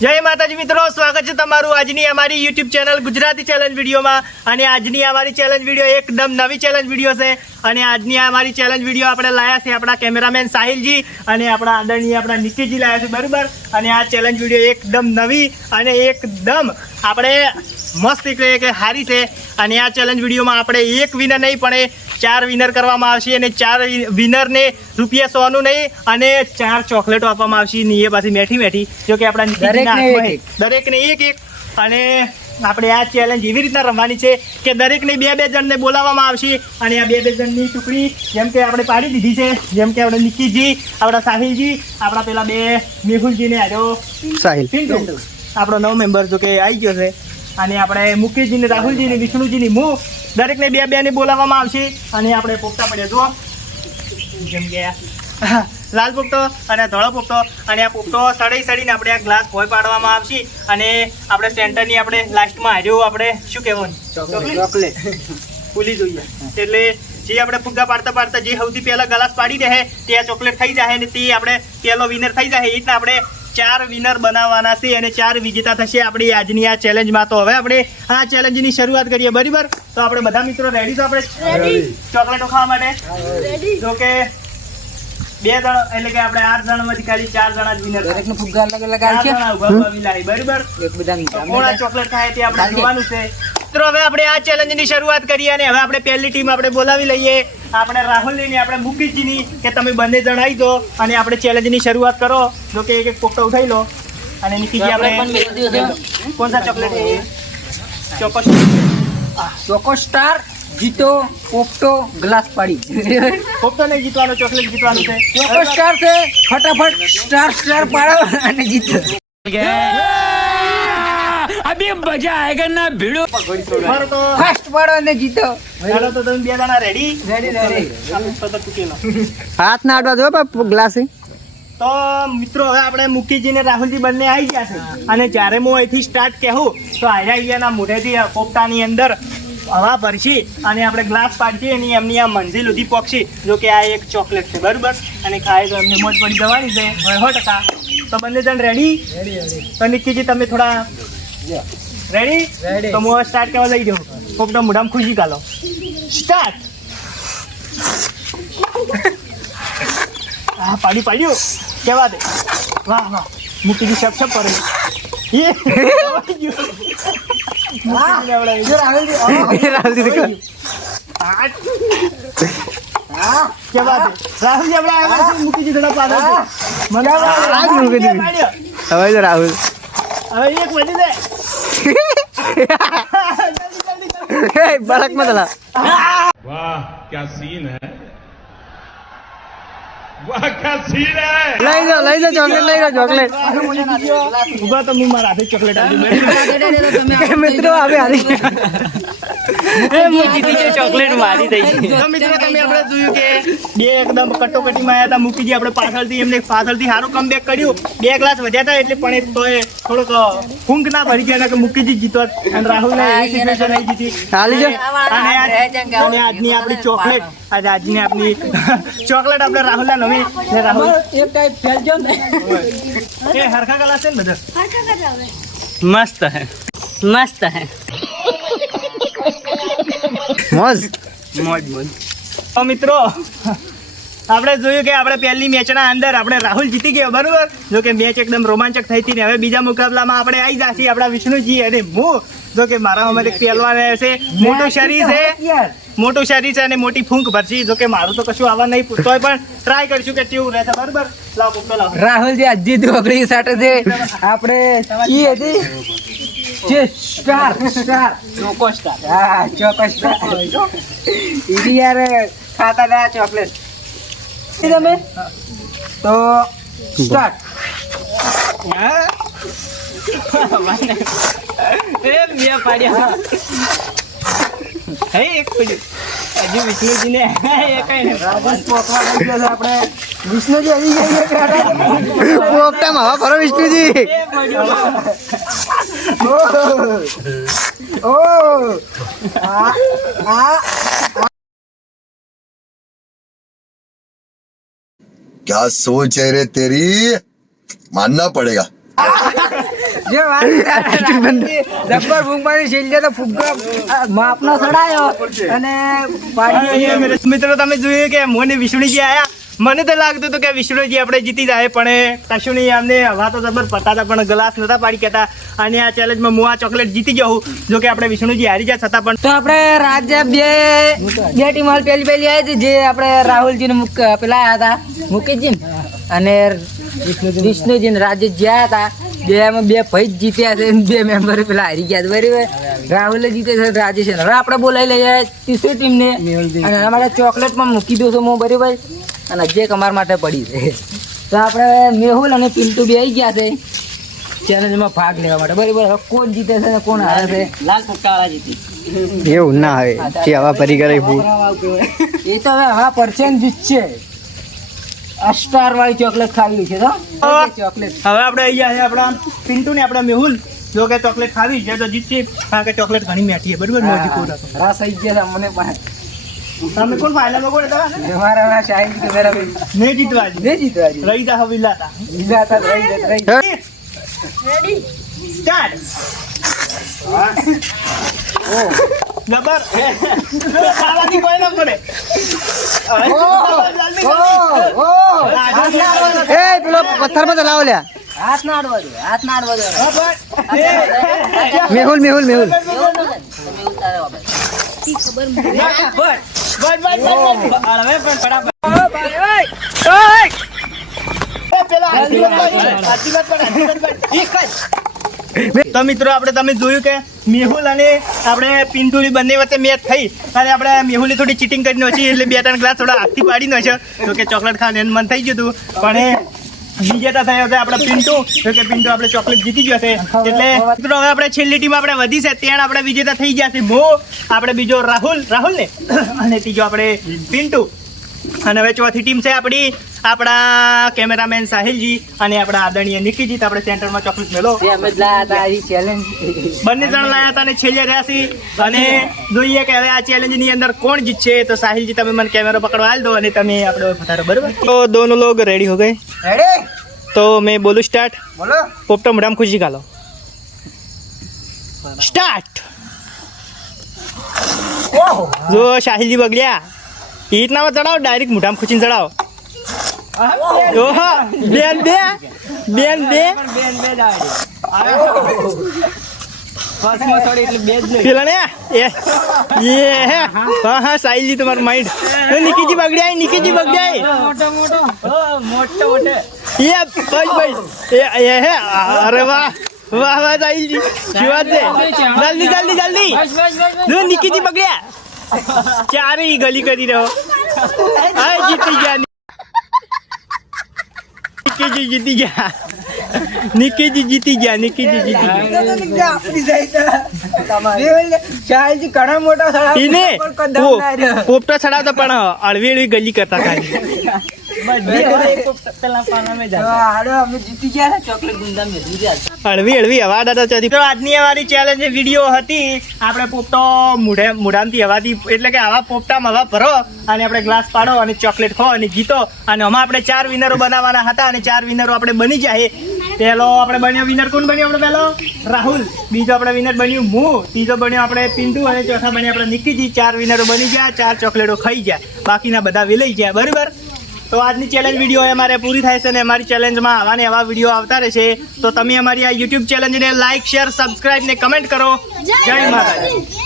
જય માતાજી મિત્રો, સ્વાગત છે તમારું આજની અમારી YouTube ચેનલ ગુજરાતી ચેલેન્જ વિડીયોમાં। અને આજની અમારી ચેલેન્જ વિડીયો એકદમ નવી ચેલેન્જ વિડીયો છે। અને આજની અમારી ચેલેન્જ વિડીયો આપણે લાયા છે આપણા કેમેરામેન સાહિલજી અને આપણા આદરણીય આપણા નિકીજી લાયા છે, બરાબર। અને આ ચેલેન્જ વિડીયો એકદમ નવી અને એકદમ આપણે મસ્ત કે હારી છે। અને આ ચેલેન્જ વિડીયોમાં આપણે એક વિનર નહીં પણ 4 વિનર કરવામાં આવશે અને 4 વિનરને રૂપિયા 100 નું નહીં અને 4 ચોકલેટો આપવામાં આવશે ને એ પાછી મેઠી મેઠી, જો કે આપણા દરેકને એક એક। અને આપણે આ ચેલેન્જ એવી રીતના રમવાની છે કે દરેકને 2-2 જણને બોલાવવામાં આવશે અને આ 2-2 જણની ટુકડી જેમ કે આપણે પાડી દીધી છે, જેમ કે આપણે નિકીજી, આપણા સાહિલજી, આપણા પેલા 2 મેહુલજી ને આજો સાહિલ પિન્ટુ, આપણો નવો મેમ્બર જો કે આવી ગયો છે। અને આપણે મુકેશજી ને રાહુલજી ને વિષ્ણુજી ની હું દરેકને 2-2 ને બોલાવવામાં આવશે। અને આપણે પોપટા પડ્યા જુઓ, જેમ કે લાલ પોપટો અને ધોળો પોપટો, અને આ પોપટો સડીને આપણે આ ગ્લાસ ભોય પાડવામાં આવશે અને આપણે સેન્ટરની આપણે લાસ્ટમાં હાર્યો આપણે શું કહેવાનું ચોકલેટ ભૂલી જોઈએ, એટલે જે આપણે ફુગ્ગા પાડતા જે સૌથી પહેલા ગ્લાસ પાડી દે તે આ ચોકલેટ થઈ જાય અને તે આપણે પહેલો વિનર થઈ જાય। એ રીતના આપણે 4 વિનર બનાવવાના છે અને 4 વિજેતા થશે આપણી આજની આ ચેલેન્જમાં। તો હવે આપણે આ ચેલેન્જની શરૂઆત કરીએ, બરાબર। તો આપણે બધા મિત્રો રેડી છો આપણે ચોકલેટો ખાવા માટે? જો કે 2 જણ એટલે કે આપણે 8 જણમાંથી ખાલી 4 જણા જ વિનર, દરેકનો ફુગ્ગા અલગ અલગ આવશે, બરાબર। કોણ ચોકલેટ ખાય તે આપણે જોવાનું છે। મિત્રો હવે આપણે આ ચેલેન્જની શરૂઆત કરીએ અને હવે આપણે પહેલી ટીમ આપણે બોલાવી લઈએ, આપણે રાહુલની ને આપણે મુકેશજીની, કે તમે બંને જણ આવી દો અને આપણે ચેલેન્જની શરૂઆત કરો। જો કે એક પોપટો ઉઠાઈ લો અને નિકીજી આપણે કોણ સા ચોકલેટ ચોકો સ્ટાર જીતો પોપટો ગ્લાસ પાડી પોપટો નહીં જીતવાનો, ચોકલેટ જીતવાનું છે। ચોકો સ્ટાર છે, ફટાફટ સ્ટાર પાડો અને જીતો। अभी मजा आएगा ना भिड़ो તો ફાસ્ટ પાડો અને જીતો। ચાલો તો તમે 2 જણા રેડી હાથ ના અડવા દો બાપુ ગ્લાસ। તો મિત્રો હવે આપણે મુકેશજી ને રાહુલજી બંને આવી ગયા છે અને જ્યારે હું અહીંથી સ્ટાર્ટ કહું તો આયાના મોઢેથી પોપટાની અંદર હવા ભરશી અને આપણે ગ્લાસ પાડશી અને એમની આ મંજિલ સુધી પહોંચી। જો કે આ એક ચોકલેટ છે, બરાબર, અને ખાય તો એમને મોજ પડી જવાની છે 100%। તો બંને જણ રેડી? તો નિકીજી તમે થોડા રેડી? તો હું સ્ટાર્ટ કરવા લઈ દઉં, પોપટા મોઢામાં ખુશી ગાલો સ્ટાર્ટ। હા પાડ્યું કેવા દે, વાહ વાહ, મુકીજી શપ કરે મુકીજી થોડા પાડો રાહુલ હવે એક વધી દે બળક મત वाह क्या सीन है वाह क्या सीन है લઈ જાઓ ચોકલેટ ઉભા તો હું મારા હાથે ચોકલેટ આપી મિત્રો હવે હારી ચોકલેટ મારી દઈ છે। તો મિત્રો તમે આપણે જોયું કે 2 એકદમ કટોકટીમાં આવ્યા હતા, મુકીજી આપણે પાછળથી સારું કમબેક કર્યું, 2 ગ્લાસ વધ્યા હતા એટલે પણ તોય થોડોક ફૂંક ના ભરી ગયા કે મુકીજી જીતો અને રાહુલ જીતી હાલી જો। અને આજની આપણી ચોકલેટ આજની આપણી ચોકલેટ આપણે રાહુલના નવી રાહુલ એક ટાઈપ ફેલજો ને એ હરખા કલા છે ને બધા મસ્ત હે મોજ તો મિત્રો આપણે જોયું કે આપણે પહેલી મેચના અંદર આપણે રાહુલ જીતી ગયો, બરાબર। જો કે મેચ એકદમ રોમાંચક થઈ હતી ને હવે બીજા મુકાબલામાં આપણે આવી જશે આપણા વિષ્ણુજી અને હું। જો કે મારા અમારે પહેલવાન છે, મોટું શરીર છે અને મોટી ફૂંક ભરશી। જો કે મારું તો કશું આવવા નહીં, તોય પણ ટ્રાય કરશું કે કેવું રહેશે, બરાબર। લાવ પોપટો લાવ રાહુલ જે અજી ઢોકળી સાથે છે આપણે ઈ હતી જે સ્ટાર ચોકો સ્ટાર હા ચોકો સ્ટાર ઈ યાર ખાતા ના ચોકલેટ તમે તો સ્ટાર્ટ બે પાડ્યા એક પડ્યું હજુ વિષ્ણુજીને આપણે વિષ્ણુજી આવી ગયા પોપટામાં હવા ભરો વિષ્ણુજી क्या सोच है रे तेरी, मानना पड़ेगा। જે જબ્બર ફૂંકવાની છેલ્લે તો ફુગ્ગા માપનો સડાયો અને પાડી મિત્રો તમે જોયું કે મોને વિષ્ણુજી આયા મને તો લાગતું હતું કે વિષ્ણુજી આપણે જીતી જાય પણ કશું નહીં અમને હવા તો જબર પતા હતા પણ ગ્લાસ નતા પાડી કહેતા અને આ ચેલેન્જમાં હું આ ચોકલેટ જીતી જાઉં જો કે આપણે વિષ્ણુજી હારી જાય છતાં પણ તો આપણે રાજ્ય બે ટીમ હાલ પહેલી આવી હતી જે આપણે રાહુલજી ને પેલા આવ્યા હતા મુકેશજી અને વિષ્ણુજી ને રાજેશ જ્યાં હતા બેમાં બે ભાઈ જ જીત્યા છે અને બે મેમ્બર પેલા હારી ગયા છે બરાબર રાહુલે જીતે છે રાજેશ હવે આપણે બોલાવી લઈએ ત્રીસરી ટીમને અને અમારે ચોકલેટમાં મૂકી દઉં છું હું બરાબર અને જે અમારા માટે પડી છે તો આપણે મેહુલ અને પિન્ટુ બે આવી ગયા છે ચેલેન્જમાં ભાગ લેવા માટે બરાબર હવે કોણ જીતે છે અને કોણ હારે છે લાલ પટ્ટાવાળા જીતી એવું ના હોય જે હવા ફરી કરે એ તો હવે હા પરસેન્ટ જીતશે સ્ટાર વાળી ચોકલેટ ખાવી છે તો ચોકલેટ હવે આપણે અહીંયા છે આપણા પિન્ટુ ને આપણા મેહુલ જો કે ચોકલેટ ખાવી છે તો જીતશે કારણ કે ચોકલેટ ઘણી મેઠી છે બરાબર મોજી કોરા રસ આવી ગયા મને પણ તમે કોણ ફાઇનલમાં કોણ હતા મારા શાહીન કે મેરા મેં જીતવા ને જીતવા રહી જા હવે લાતા લીધા રહી રેડી સ્ટાર્ટ જબર ખાવાથી કોઈ ન પડે એ પેલો પથ્થર માં લાવો લ્યા હાથ ના અડવા દો હાથ ના અડવા દો મેહુલ મેહુલ મેહુલ તો મિત્રો આપણે તમે જોયું કે મેહુલ અને આપણે પિન્ટુની બંને વચ્ચે મેચ થઈ અને આપણે મેહુલે થોડી ચીટિંગ કરી નાખી એટલે 2-3 ગ્લાસ થોડા હાથથી પાડી નાખ્યો તો કે ચોકલેટ ખાવાનું એનું મન થઈ ગયું હતું પણ વિજેતા થયો છે આપણે પિન્ટુ તો કે પિન્ટુ આપણે ચોકલેટ જીતી ગયો છે એટલે મિત્રો હવે આપણે છેલ્લી ટીમ આપણે વધી છે ત્યાં આપણે વિજેતા થઈ ગયા છે મો આપણે બીજો રાહુલ ને અને ત્રીજો આપણે પિન્ટુ અને હવે ચોથી ટીમ છે આપણા કેમેરામેન સાહિલજી અને આપણા આદરણીય નિકીજી આપણે સેન્ટરમાં ચોકલેટ મેળો બંને જણ લાયા હતા અને છેલ્લે રહ્યા છે અને જોઈએ કે હવે આ ચેલેન્જની અંદર કોણ જીતશે તો સાહિલજી તમે મને કેમેરો પકડવા આલ દો અને તમે આપણે વધારો બરાબર તો દોનો લોગ રેડી હો ગए રેડી तो मैं बोलूँ स्टार्ट બોલો पोपटा मुड़ाम खुशी खा लो स्टार्ट ઓહો जो शाहिल जी बगलिया इतना मत चढ़ाओ डायरेक्ट मुठाम खुशी चढ़ाओ ओहो बेन बे बेन बे પેલા ને ये है हाँ हाँ साहिल जी तुम्हारा माइंड तो निकी जी बगड़िया ये बस ये है अरे वाह वाह वाह साहिल जी क्या बात है जल्दी जल्दी जल्दी लो निकी जी बगड़िया चार ही गली करी रहो आए जीती गया निकी जी जीती गया निकी जी जीती गया શાહીજી ઘણા મોટા સડા એને પોપટા ચડાવતા પણ અળવી અળવી ગલી કરતા ખાલી અળવી અળવી હવા દાદા ચોથી તો આજની અમારી ચેલેન્જ વિડીયો હતી આપણે પોપટો મુઢામથી હવાથી એટલે કે આવા પોપટામાં હવા ભરો અને આપણે ગ્લાસ પાડો અને ચોકલેટ ખો અને જીતો અને આમાં આપણે 4 વિનરો બનાવવાના હતા અને 4 વિનરો આપણે બની જાય પહેલો આપણે બન્યો વિનર કોણ બન્યો આપણે પહેલો રાહુલ બીજો આપણે વિનર બન્યું હું ત્રીજો બન્યો આપણે પિન્ટુ અને ચોથા બન્યા આપણે નિકીજી 4 વિનરો બની ગયા 4 ચોકલેટો ખાઈ ગયા બાકીના બધા વિલાઈ ગયા બરાબર તો આજની ચેલેન્જ વિડીયો અમારે પૂરી થાય છે અને અમારી ચેલેન્જમાં આવા ને આવા વિડીયો આવતા રહેશે તો તમે અમારી આ યુટ્યુબ ચેલેન્જને લાઇક શેર સબસ્ક્રાઇબ ને કમેન્ટ કરો જય માતાજી